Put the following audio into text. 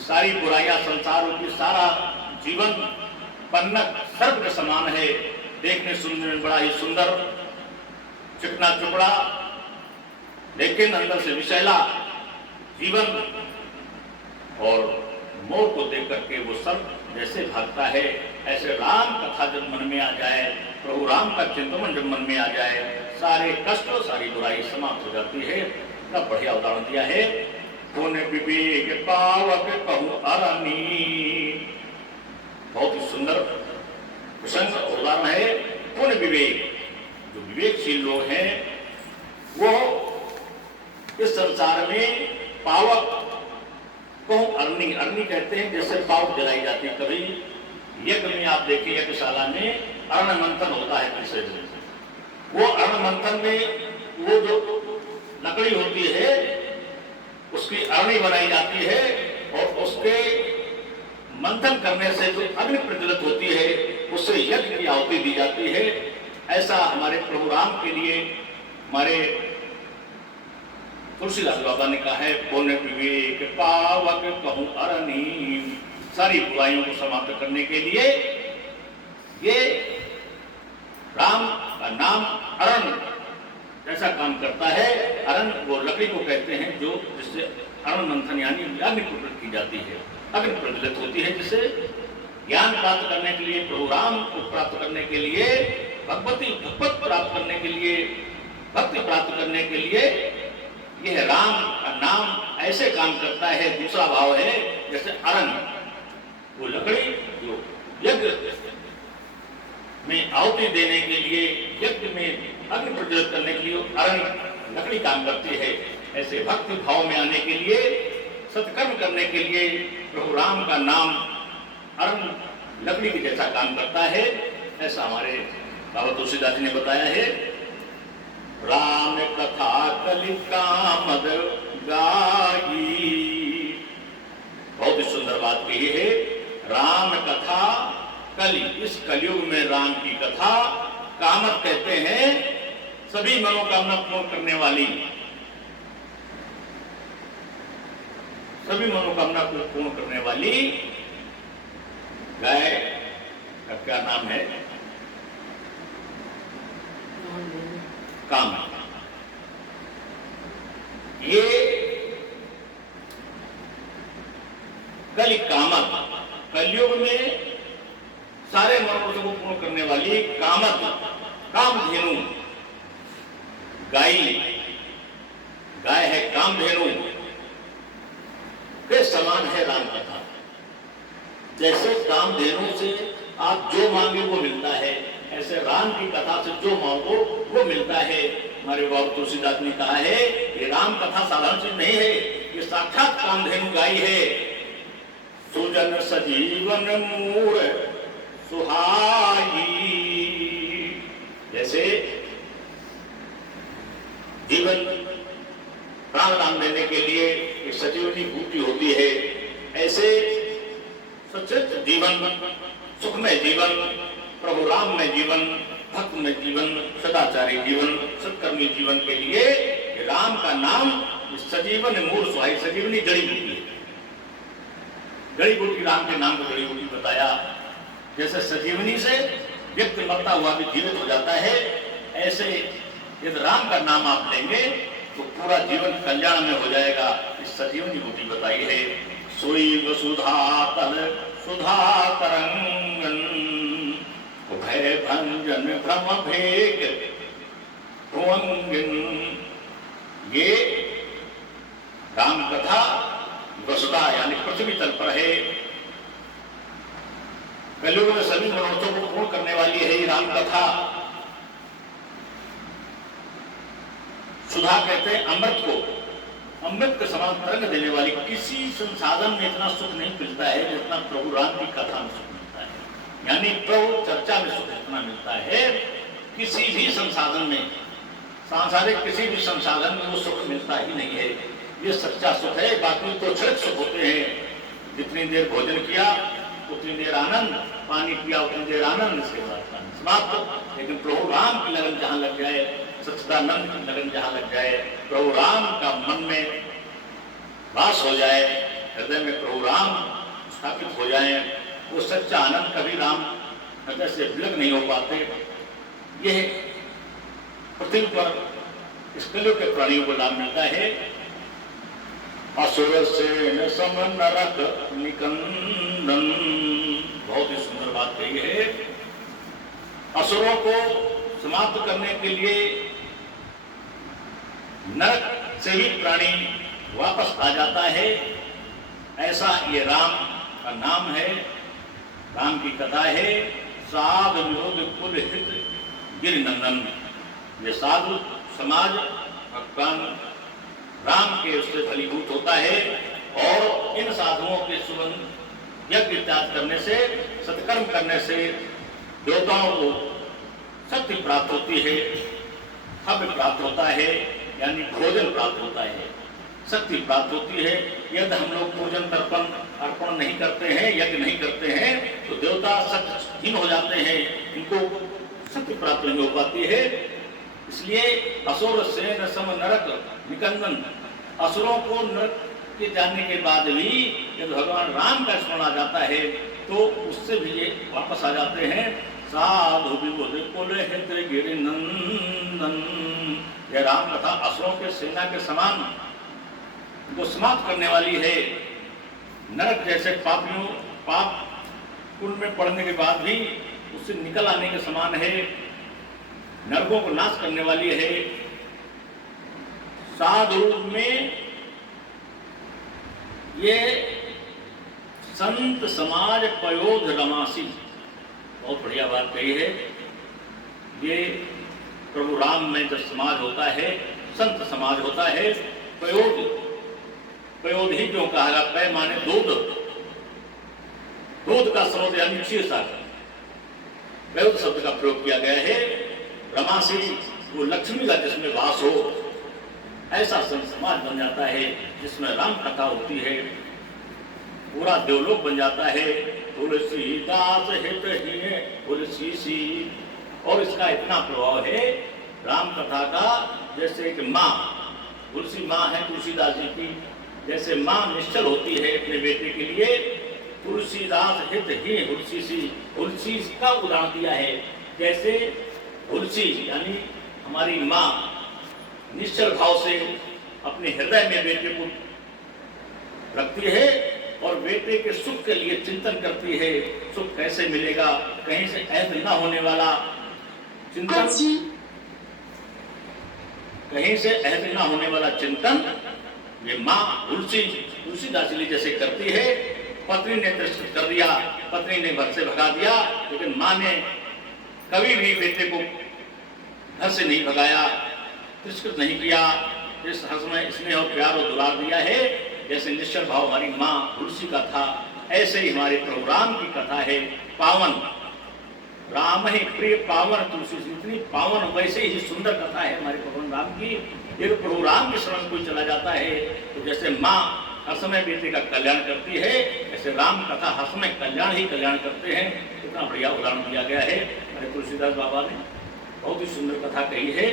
सारी बुराइयां संसार की, सारा जीवन पन्नग सर्प के समान है, देखने सुनने में बड़ा ही सुंदर, चिकना चुपड़ा, लेकिन अंदर से विषैला जीवन। और मोर को देख करके वो सर्प जैसे भागता है, ऐसे राम कथा जब मन में आ जाए, प्रभु राम का चिंतन जब मन में आ जाए, सारे कष्ट और सारी बुराई समाप्त हो जाती है। इतना बढ़िया उदाहरण दिया है। कोने विवेक पावक कहूं अरनी, बहुत ही सुंदर प्रसंग उदाहरण है। कोने विवेक, जो विवेकशील लोग हैं वो इस संसार में पावक कहूं अरनी, अरनी कहते हैं जैसे पावक जलाई जाती है। कभी यज्ञ में आप देखिए, यज्ञशाला में अर्ण मंथन होता है कृष्ण में, वो अर्ण मंथन में वो जो लकड़ी होती है उसकी अरणी बनाई जाती है और उसके मंथन करने से जो अग्नि प्रज्वलित होती है उससे यज्ञ की आहुति दी जाती है। ऐसा हमारे प्रभु राम के लिए हमारे तुलसीदास बाबा ने कहा है, पुण्य विवेक पावक कहूं अरनी, सारी बुराइयों को समाप्त करने के लिए ये राम का नाम अरण ऐसा काम करता है। अरण वो लकड़ी को कहते हैं जो जिससे अरण मंथन यानी अग्नि प्रज्वलित की जाती है, अग्नि प्रज्वलित होती है, जिससे ज्ञान प्राप्त करने के लिए, प्रभु राम को प्राप्त करने के लिए, भगवत प्राप्त करने के लिए, भक्ति प्राप्त करने के लिए यह राम का नाम ऐसे काम करता है। दूसरा भाव है जैसे अरण, वो लकड़ी जो यज्ञ में आहुति देने के लिए, यज्ञ में अग्नि प्रज्वलित करने के लिए अरण लकड़ी काम करती है। ऐसे भक्ति भाव में आने के लिए, सत्कर्म करने के लिए प्रभु राम का नाम अरण लकड़ी की जैसा काम करता है। ऐसा हमारे बाबा तुलसीदास जी ने बताया है। राम कथा कलि कामद गाई, बहुत ही सुंदर बात कही है। राम कथा कलि, इस कलयुग में राम की कथा, कामद कहते हैं सभी मनोकामना पूर्ण करने वाली, सभी मनोकामना को पूर्ण करने वाली गाय का क्या नाम है? काम। ये कलि कामद, कलयुग में सारे मनोरथों को पूर्ण करने वाली कामद, कामधेनु गाय, गाय है कामधेनु के समान है राम कथा। जैसे कामधेनु से आप जो मांगे वो मिलता है, ऐसे राम की कथा से जो मांगो वो मिलता है। हमारे बाबा तुलसीदास ने कहा है ये राम कथा साधारण चीज नहीं है, ये साक्षात कामधेनु गाय है। सुजन सजीवन मूर सुहाई, जैसे जीवन प्राण दान देने के लिए एक सजीवनी बूटी होती है, ऐसे सचित जीवन, सुखमय जीवन, प्रभु राम में जीवन, भक्त में जीवन, सदाचारी जीवन, सत्कर्मी जीवन के लिए राम का नाम सजीवन मूल सुहाई, सजीवनी जड़ी बूटी है। जड़ी बूटी, राम के नाम को जड़ी बूटी बताया। जैसे सजीवनी से व्यक्ति मरता हुआ भी जीवित हो जाता है, ऐसे यदि राम का नाम आप लेंगे तो पूरा जीवन कल्याण में हो जाएगा। इस सजीवनी बूटी बताई है। सोई वसुधा तल सुधा तरंगन, भय भंजन भ्रम भेग भुवंगन, ये राम कथा वसुधा यानी पृथ्वी तल पर है। कलयुग में सभी मनोरथों को पूर्ण करने वाली है ये राम कथा। सुधा कहते हैं अमृत को, अमृत के समान तरंग देने वाली। किसी संसाधन में इतना सुख नहीं मिलता है जितना प्रभु राम की कथा में सुख मिलता है। यानी प्रभु चर्चा में सुख इतना मिलता है, किसी भी संसाधन में, सांसारिक किसी भी संसाधन में वो सुख मिलता ही नहीं है। ये सच्चा सुख है। बाकी तो क्षणिक सुख होते हैं, जितनी देर भोजन किया उतनी देर आनंद, पानी पिया उतनी देर आनंद, इसके बाद समाप्त। लेकिन प्रभु राम की लगन जहां लग जाए, सच्चिदानंद की लगन जहां लग जाए, प्रभु राम का मन में वास हो जाए, हृदय में प्रभु राम स्थापित हो जाए, वो सच्चा आनंद कभी राम हृदय से विलग नहीं हो पाते। यह पृथ्वी पर इस कलयुग के प्राणियों को लाभ मिलता है। असुर से सम नरक निकंदन, बहुत ही सुंदर बात कही है। असुरों को समाप्त करने के लिए नरक से ही प्राणी वापस आ जाता है, ऐसा ये राम का नाम है, राम की कथा है। साधु विरोध कुल हित गिरिनंदन, ये साधु समाज भगवान राम के उससे फलीभूत होता है और इन साधुओं के सुगंध यज्ञ इत्यादि करने से, सत्कर्म करने से देवताओं को शक्ति प्राप्त होती है, हव्य प्राप्त होता है, यानी भोजन प्राप्त होता है, शक्ति प्राप्त होती है। यदि हम लोग पूजन तर्पण अर्पण नहीं करते हैं, यज्ञ नहीं करते हैं, तो देवता शक्तिहीन हो जाते हैं, इनको शक्ति प्राप्त नहीं हो पाती है। इसलिए असुर सेन सम नरक निकंदन, असुरों को नरक के जाने के बाद भी यदि भगवान राम का स्मरण आ जाता है तो उससे भी ये वापस आ जाते हैं। साधु विबुध कुल हित गिरिनंदन, यह राम कथा असुरों के सेना के समान को समाप्त करने वाली है। नरक जैसे पापियों पाप कुंड में पड़ने के बाद भी उससे निकल आने के समान है, नरकों को नाश करने वाली है। साधु में ये संत समाज पयोध रमासी, बहुत बढ़िया बात कही है। ये प्रभु राम में जब समाज होता है, संत समाज होता है, पयोध, पयोध ही क्यों कहा गया? पय माने दूध, दूध का स्रोत यानी क्षीर सागर, पयोध शब्द का प्रयोग किया गया है। रमासी, वो लक्ष्मी का जिसमें वास हो, ऐसा संत समाज बन जाता है जिसमें राम कथा होती है, पूरा देवलोक बन जाता है। तुलसीदास हित ही तुलसी सी, और इसका इतना प्रभाव है राम कथा का, जैसे कि माँ, तुलसी माँ है तुलसीदास जी की, जैसे माँ निश्चल होती है अपने बेटे के लिए, तुलसीदास हित ही तुलसी सी, तुलसी का उदाहरण दिया है। जैसे तुलसी यानी हमारी माँ निश्चल भाव से अपने हृदय में बेटे को रखती है और बेटे के सुख के लिए चिंतन करती है, सुख कैसे मिलेगा, कहीं से ऐब न होने वाला चिंतन, कहीं से ऐब न होने वाला चिंतन ये माँ तुलसीदास जी जैसे करती है। पत्नी ने तिरस्कृत कर दिया, पत्नी ने घर से भगा दिया, लेकिन माँ ने कभी भी बेटे को घर से नहीं भगाया, तिरस्कृत नहीं किया, इस हर्ष में स्नेह और प्यार और दुलार दिया है। जैसे निश्चल भाव हमारी माँ तुलसी का था, ऐसे ही हमारे प्रभु राम की कथा है पावन। राम ही प्रिय पावन तुलसी, इतनी पावन वैसे ही सुंदर कथा है हमारे भगवान राम की। यदि प्रभु राम के शरण कोई चला जाता है तो जैसे माँ हर समय बेटे का कल्याण करती है, ऐसे राम कथा हर समय कल्याण ही कल्याण करते हैं। इतना बढ़िया उदाहरण दिया गया है हमारे तुलसीदास बाबा ने, बहुत ही सुंदर कथा कही है।